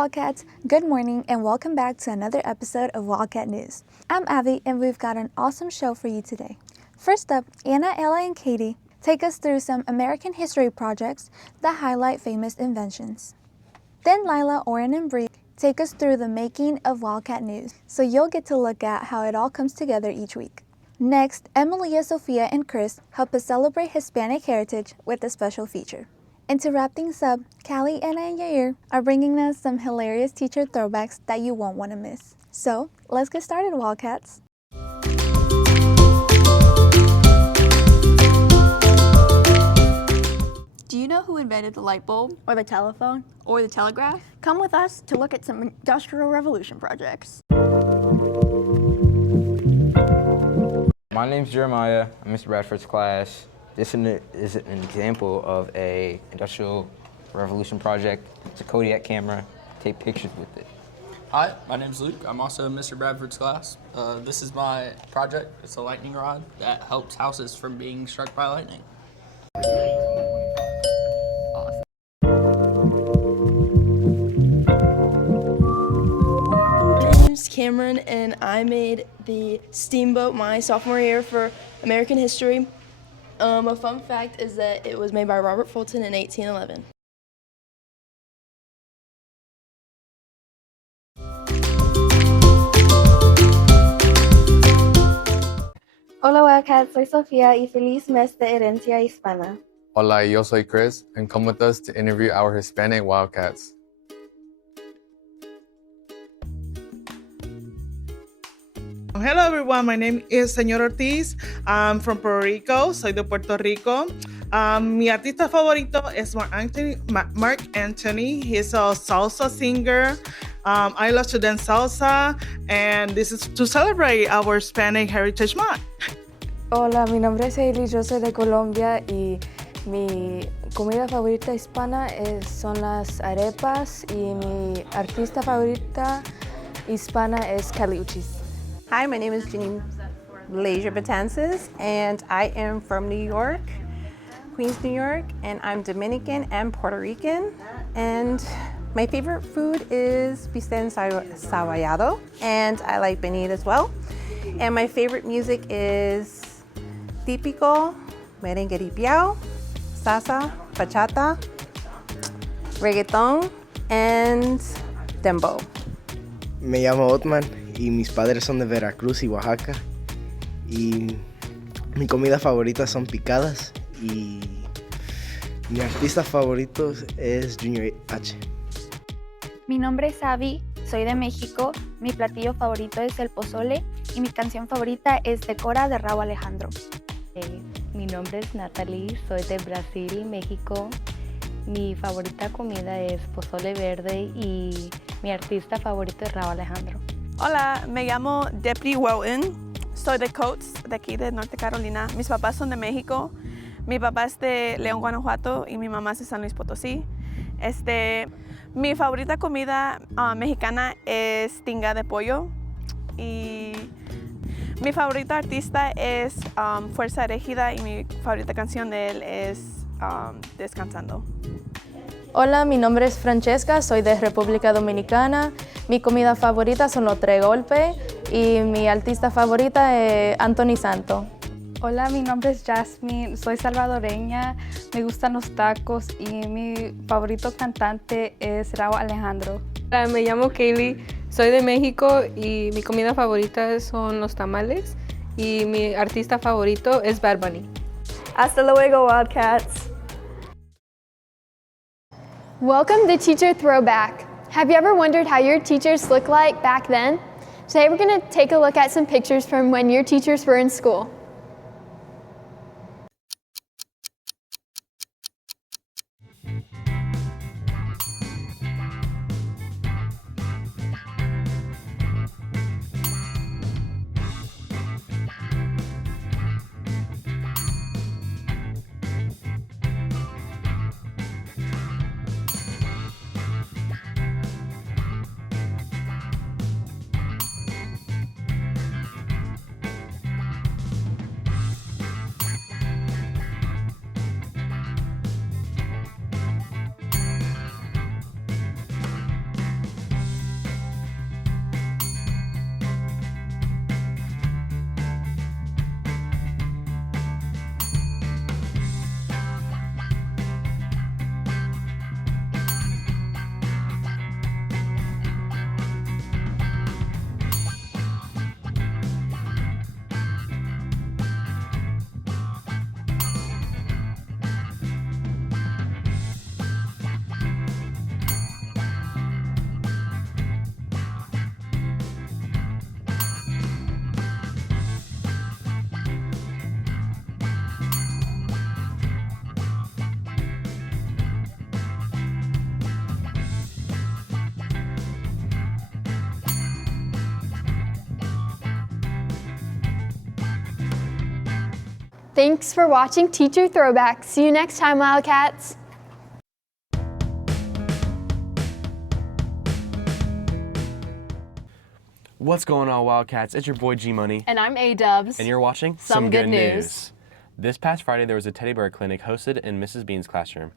Wildcats, good morning and welcome back to another episode of Wildcat News. I'm Abby and we've got an awesome show for you today. First up, Anna, Ella, and Katie take us through some American history projects that highlight famous inventions. Then Lila, Oren, and Bree take us through the making of Wildcat News, so you'll get to look at how it all comes together each week. Next, Emilia, Sophia, and Chris help us celebrate Hispanic heritage with a special feature. And to wrap things up, Callie, Anna, and Yair are bringing us some hilarious teacher throwbacks that you won't want to miss. So, let's get started, Wildcats. Do you know who invented the light bulb? Or the telephone? Or the telegraph? Come with us to look at some Industrial Revolution projects. My name's Jeremiah. I'm Mr. Bradford's class. This is an example of a Industrial Revolution project. It's a Kodiak camera. Take pictures with it. Hi, my name's Luke. I'm also in Mr. Bradford's class. This is my project. It's a lightning rod that helps houses from being struck by lightning. My name's Cameron and I made the steamboat my sophomore year for American history. A fun fact is that it was made by Robert Fulton in 1811. Hola Wildcats, soy Sofía y feliz mes de herencia hispana. Hola, yo soy Chris, and come with us to interview our Hispanic Wildcats. Hello everyone, my name is Señor Ortiz. I'm from Puerto Rico, soy de Puerto Rico. Mi artista favorito es Mark Anthony. He's a salsa singer. I love to dance salsa, and this is to celebrate our Hispanic Heritage Month. Hola, mi nombre es Hailey, yo soy de Colombia y mi comida favorita hispana son las arepas y mi artista favorita hispana es Caliuchis. Hi, my name is Janine Leisure Batances, and I am from New York, Queens, New York, and I'm Dominican and Puerto Rican. And my favorite food is bistec encebollado, and I like benet as well. And my favorite music is típico, merengue ripiao, salsa, bachata, reggaeton, and dembow. Me llamo Otman y mis padres son de Veracruz y Oaxaca. Y mi comida favorita son picadas y mi artista favorito es Junior H. Mi nombre es Abby, soy de México, mi platillo favorito es el pozole y mi canción favorita es Decora de Rauw Alejandro. Mi nombre es Natalie, soy de Brasil, México. Mi favorita comida es pozole verde y mi artista favorito es Rauw Alejandro. Hola, me llamo Depri Welton, soy de Coates, de aquí de Norte Carolina. Mis papás son de México, mi papá es de León, Guanajuato y mi mamá es de San Luis Potosí. Mi favorita comida mexicana es tinga de pollo y mi favorito artista es Fuerza Régida y mi favorita canción de él es Descansando. Hola, mi nombre es Francesca, soy de República Dominicana. Mi comida favorita son los tres golpes y mi artista favorita es Anthony Santo. Hola, mi nombre es Jasmine, soy salvadoreña, me gustan los tacos y mi favorito cantante es Rauw Alejandro. Hola, me llamo Kaylee, soy de México y mi comida favorita son los tamales y mi artista favorito es Bad Bunny. Hasta luego, Wildcats. Welcome to Teacher Throwback. Have you ever wondered how your teachers looked like back then? Today we're going to take a look at some pictures from when your teachers were in school. Thanks for watching Teacher Throwback. See you next time, Wildcats. What's going on, Wildcats? It's your boy G-Money. And I'm A-Dubs. And you're watching Some Good News. This past Friday, there was a teddy bear clinic hosted in Mrs. Bean's classroom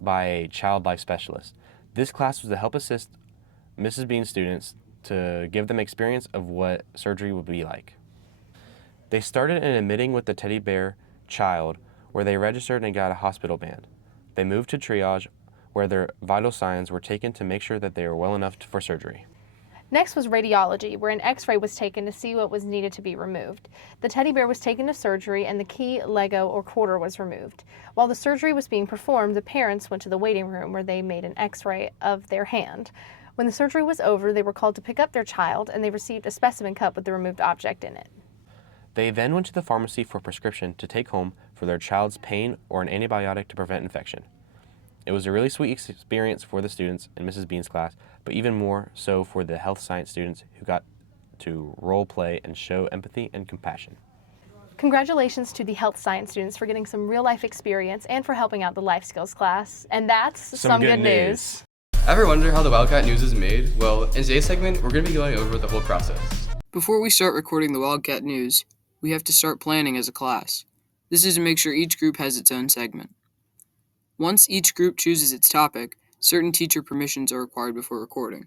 by a child life specialist. This class was to help assist Mrs. Bean's students to give them experience of what surgery would be like. They started in a meeting with the teddy bear child where they registered and got a hospital band. They moved to triage where their vital signs were taken to make sure that they were well enough for surgery. Next was radiology, where an x-ray was taken to see what was needed to be removed. The teddy bear was taken to surgery and the key, Lego, or quarter was removed. While the surgery was being performed, the parents went to the waiting room where they made an x-ray of their hand. When the surgery was over, they were called to pick up their child and they received a specimen cup with the removed object in it. They then went to the pharmacy for a prescription to take home for their child's pain or an antibiotic to prevent infection. It was a really sweet experience for the students in Mrs. Bean's class, but even more so for the health science students who got to role play and show empathy and compassion. Congratulations to the health science students for getting some real life experience and for helping out the life skills class. And that's some good news. Ever wonder how the Wildcat News is made? Well, in today's segment, we're going to be going over the whole process. Before we start recording the Wildcat News, we have to start planning as a class. This is to make sure each group has its own segment. Once each group chooses its topic, certain teacher permissions are required before recording.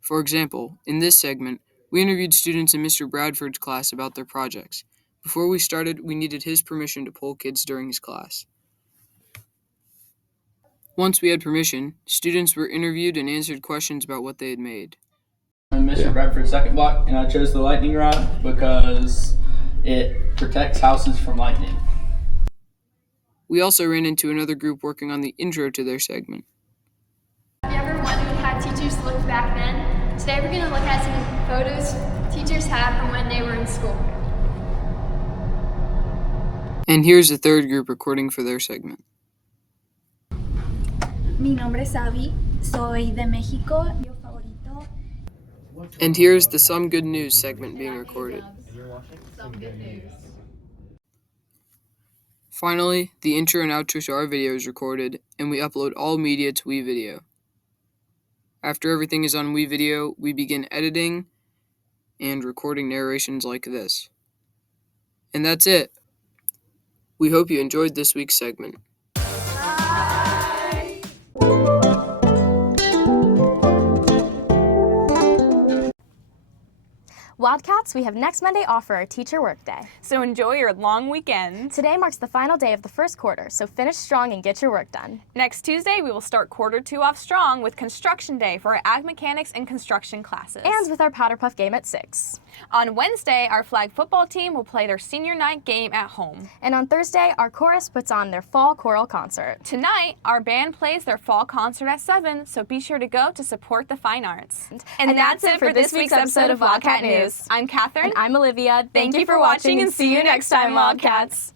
For example, in this segment, we interviewed students in Mr. Bradford's class about their projects. Before we started, we needed his permission to poll kids during his class. Once we had permission, students were interviewed and answered questions about what they had made. I'm Mr. Bradford's second block, and I chose the lightning rod because it protects houses from lightning. We also ran into another group working on the intro to their segment. Have you ever wondered how teachers looked back then? Today we're going to look at some photos teachers had from when they were in school. And here's the third group recording for their segment. Mi nombre es Abby, soy de México. And here's the Some Good News segment being recorded. Finally, the intro and outro to our video is recorded, and we upload all media to WeVideo. After everything is on WeVideo, we begin editing and recording narrations like this. And that's it. We hope you enjoyed this week's segment. Wildcats, we have next Monday off for our teacher workday. So enjoy your long weekend. Today marks the final day of the first quarter, so finish strong and get your work done. Next Tuesday, we will start quarter 2 off strong with construction day for our ag mechanics and construction classes. And with our powder puff game at 6. On Wednesday, our flag football team will play their senior night game at home. And on Thursday, our chorus puts on their fall choral concert. Tonight, our band plays their fall concert at 7, so be sure to go to support the fine arts. And that's it for this week's episode of Wildcat News. I'm Catherine. And I'm Olivia. Thank you for watching and see you next time, Wildcats.